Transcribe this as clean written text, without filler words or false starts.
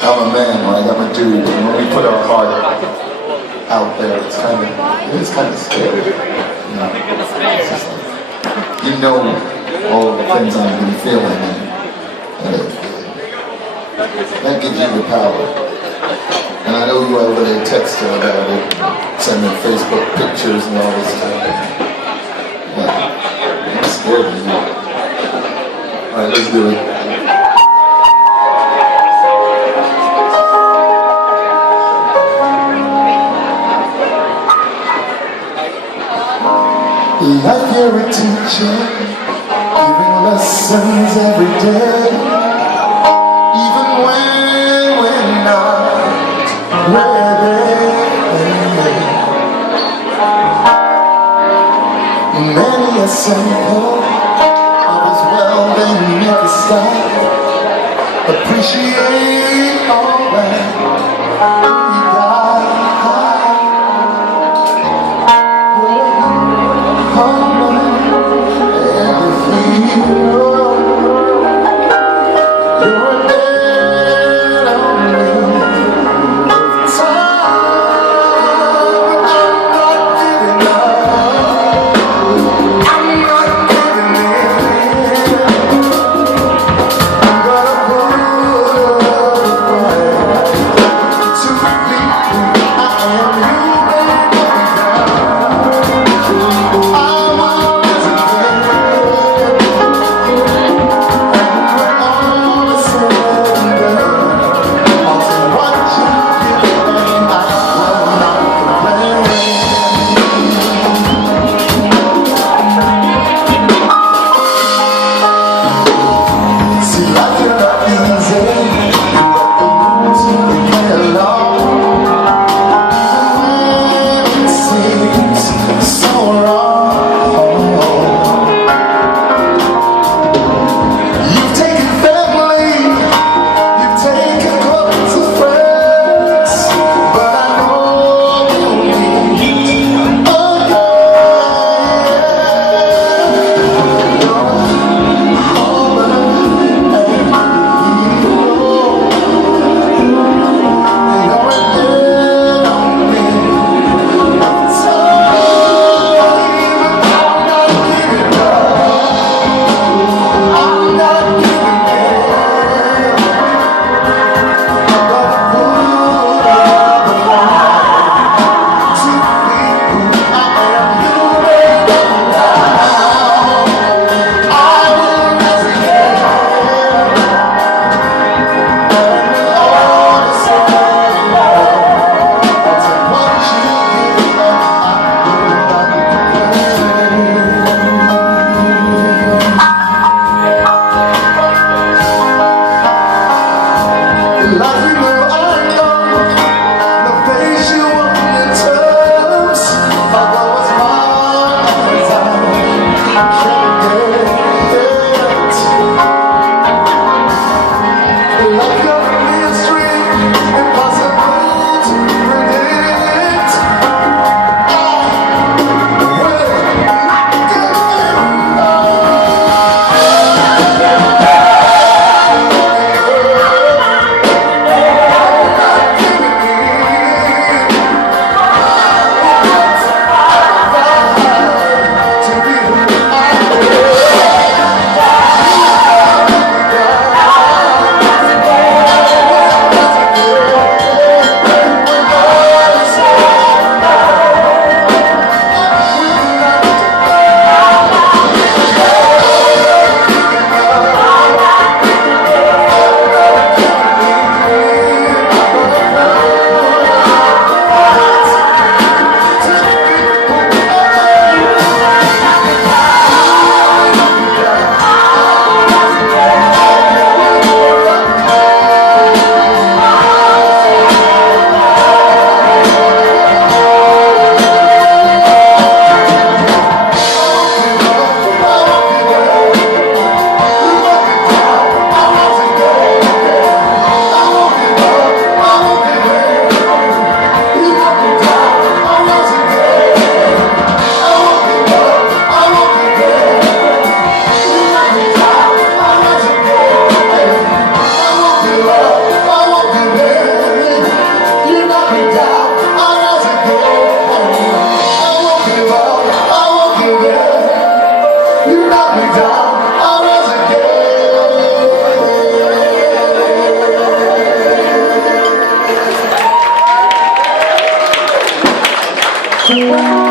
I'm a man, right? I'm a dude. And when we put our heart out there, it is kind of scary. You know, it's just like, you know all the things I've been feeling, and that gives you the power. And I know you over there texting about it, sending Facebook pictures and all this stuff. Yeah, I'm scared of you. All right, let's do it. Like you're a teacher, giving lessons every day, even when we're not ready. Many a sample of as well they never stop. Appreciate all that you got. Wow.